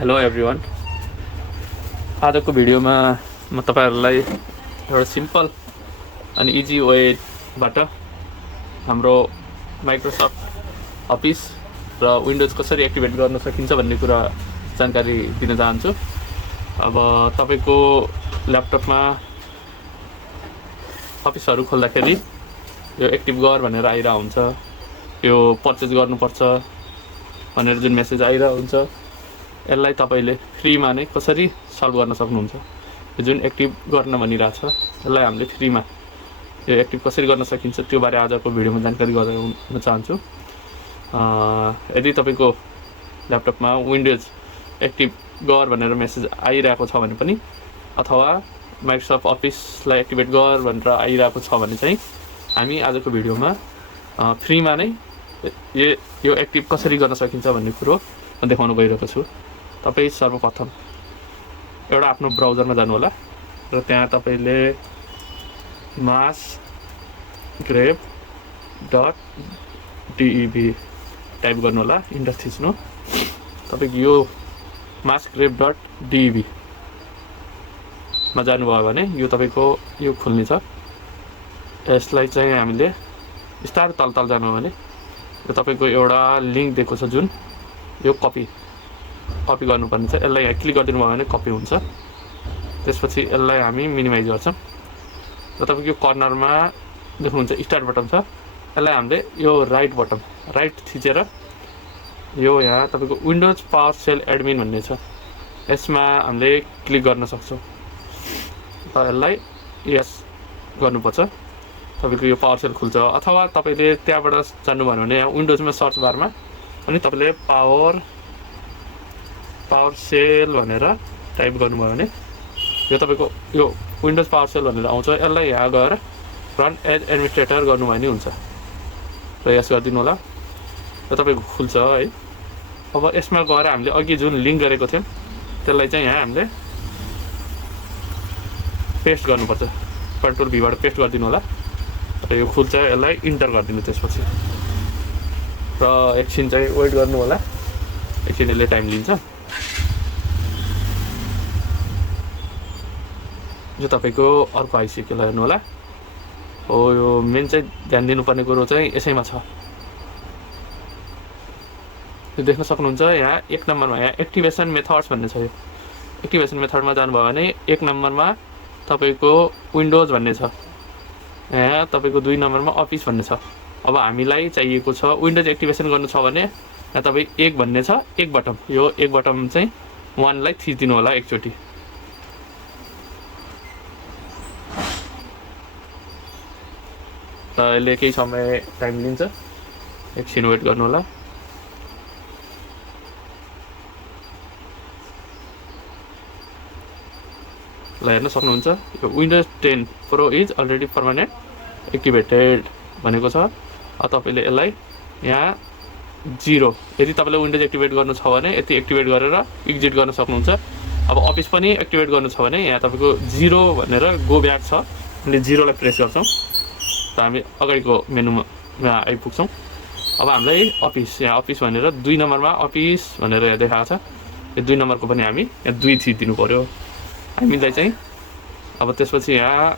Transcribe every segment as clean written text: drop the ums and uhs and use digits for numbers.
Hello everyone. आजको भिडियोमा म तपाईहरुलाई एउटा सिम्पल अनि इजी वेबाट हाम्रो माइक्रोसफ्ट अफिस र विन्डोज कसरी एक्टिभेट गर्न सकिन्छ भन्ने कुरा जानकारी दिन चाहन्छु। अब तपाईको ल्यापटपमा अफिसहरु खोल्दाखेरि यो एक्टिभ गर भनेर आइरा हुन्छ, यो पर्चेज गर्नुपर्छ भनेर जुन मेसेज आइरा हुन्छ, यसलाई तपाईले फ्रीमा नै कसरी सल्भ गर्न सक्नुहुन्छ। यो जुन एक्टिभ गर्न भनिरहेछ यसलाई हामीले फ्रीमा यो एक्टिभ कसरी गर्न सकिन्छ त्यो बारे आजको भिडियोमा जानकारी गराउन चाहन्छु। यदि तपाईको ल्यापटपमा विन्डोज एक्टिभ गर भनेर मेसेज आइरहेको छ भने पनि अथवा माइक्रोसफ्ट अफिसलाई एक्टिभेट गर भनेर आइरहेको छ भने चाहिँ हामी आजको भिडियोमा फ्रीमा नै यो एक्टिभ कसरी गर्न सकिन्छ भन्ने कुरो म देखाउन गइरहेको छु। तपाई सर्वप्रथम एउटा आफ्नो ब्राउजरमा जानु होला र त्यहाँ तपाईले massgrep.dev टाइप गर्नु होला, इन्टर थिच्नु। तपाईको यो massgrep.dev मा जानुभयो भने यो तपाईको यो खुल्ने छ। यसलाई चाहिँ हामीले बिस्तारै तल जानु हो भने यो तपाईको एउटा लिंक दिएको छ जुन यो कपी गर्नुपर्ने छ। यसलाई यहाँ क्लिक गरिदिनु भयो भने कपी हुन्छ। त्यसपछि यसलाई हामी मिनिमाइज गर्छौं र तपाईको यो कर्नरमा देख्नुहुन्छ स्टार्ट बटन छ। यसलाई हामीले यो राइट थिचेर यो यहाँ तपाईको विन्डोज पावर सेल एडमिन भन्ने छ, यसमा हामीले क्लिक गर्न सक्छौं। यसलाई यस गर्नुपर्छ, तपाईको यो पावर सेल खुल्छ। अथवा तपाईले त्यहाँबाट जान्नु भयो भने यहाँ विन्डोजमा सर्च बारमा अनि तपाईले पावर सेल भनेर टाइप गर्नुभयो भने यो तपाईको यो विन्डोज पावर सेल भनेर आउँछ। यसलाई यहाँ गएर रन एज एडमिनिस्ट्रेटर गर्नुभयो भने हुन्छ र यस गरिदिनु होला र तपाईको खुल्छ है। अब यसमा गएर हामीले अघि जुन लिंक गरेको थियौं त्यसलाई चाहिँ यहाँ हामीले पेस्ट गर्नुपर्छ। कन्ट्रोल भी बाट पेस्ट गरिदिनु होला र यो खुल्छ। यसलाई इन्टर गरिदिनु त्यसपछि र एकछिन चाहिँ वेट गर्नु होला, एकछिन यसले टाइम लिन्छ। यो तपाईको अर्को आइसक्यो हेर्नु होला। हो यो मेन चाहिँ ध्यान दिनुपर्ने कुरो चाहिँ यसैमा छ। यो देख्न सक्नुहुन्छ यहाँ एक नम्बरमा यहाँ एक्टिभेसन मेथड्स भन्ने छ। यो एक्टिभेसन मेथडमा जानुभयो भने एक नम्बरमा तपाईको विन्डोज भन्ने छ, यहाँ तपाईको 2 नम्बरमा अफिस भन्ने छ। अब हामीलाई चाहिएको छ विन्डोज एक्टिभेसन गर्नु छ भने यहाँ तपाई 1 भन्ने छ, एक बटन, यो एक बटन चाहिँ 1 लाई थिच्दिनु होला एकचोटी। त यसले केही समय टाइम लिन्छ, एकछिन वेट गर्नु होला। ल हेर्न सक्नुहुन्छ यो windows 10 pro is already permanent activated भनेको छ। तपाईले यसलाई यहाँ 0 यदि तपाईले विन्डोज एक्टिभेट गर्नु छ भने यति एक्टिभेट गरेर एक्जिट गर्न सक्नुहुन्छ। अब अफिस पनि एक्टिभेट गर्नु छ भने यहाँ तपाईको 0 भनेर गो ब्याक छ, हामीले 0 लाई प्रेस गर्छौं त हामी अगाडिको मेनुमा आइपुग्छौं। अब हामीलाई अफिस, यहाँ अफिस भनेर 2 नम्बरमा अफिस भनेर यहाँ देखाएको छ। यो 2 नम्बरको पनि हामी यहाँ 2 थिच्दिनु पर्यो हामीलाई चाहिँ। अब त्यसपछि यहाँ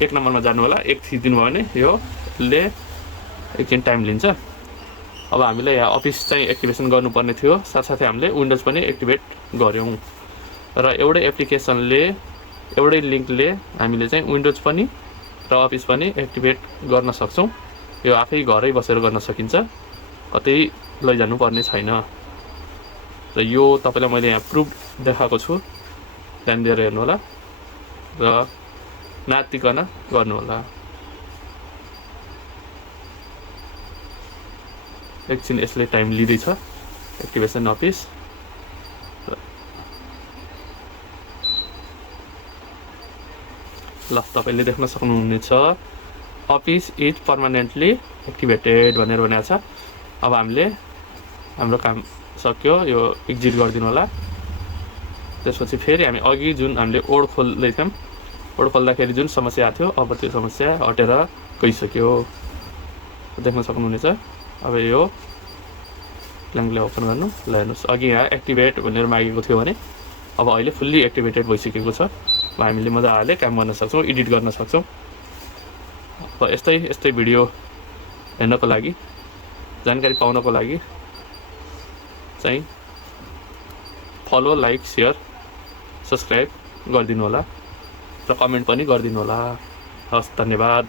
1 नम्बरमा जानु होला, 1 थिच्दिनु भयो भने योले एकछिन टाइम लिन्छ। अब हामीलाई यहाँ अफिस चाहिँ एक्टिभेसन गर्नुपर्ने थियो, साथसाथै हामीले विन्डोज पनि एक्टिभेट गर्यौं र एउटै एप्लिकेसनले एउटै लिंकले हामीले चाहिँ विन्डोज पनि र अफिस पनि एक्टिभेट गर्न सक्छौं। यो आफै घरै बसेर गर्न सकिन्छ, कतै लैजानु पर्ने छैन र यो तपाईलाई मैले यहाँ प्रुफ देखाएको छु, ध्यान दिएर हेर्नु होला र नातिकन गर्नु होला। एकछिन यसले टाइम लिँदैछ एक्टिभेसन अफिस। ल तपाईले देख्न सक्नुहुनेछ अफिस इज पर्मानेन्टली एक्टिभेटेड भनेर भनेको छ। अब हामीले हाम्रो काम सक्यो, यो एक्जिट गरिदिनु होला। त्यसपछि फेरि हामी अघि जुन हामीले ओड खोल्दै थियौं, ओड खोल्दाखेरि जुन समस्या आथ्यो अब त्यो समस्या हटेर गइसक्यो, देख्न सक्नुहुनेछ। अब यो क्ल्याङ्कले ओपन गर्नु। ल हेर्नुहोस् अघि यहाँ एक्टिभेट भनेर मागेको थियो भने अब अहिले फुल्ली एक्टिभेटेड भइसकेको छ। अब हामीले मजाले काम गर्न सक्छौँ, एडिट गर्न सक्छौँ। अब यस्तै यस्तै भिडियो हेर्नको लागि, जानकारी पाउनको लागि चाहिँ फलो, लाइक, सेयर, सब्सक्राइब गरिदिनु होला र कमेन्ट पनि गरिदिनु होला। हस्, धन्यवाद।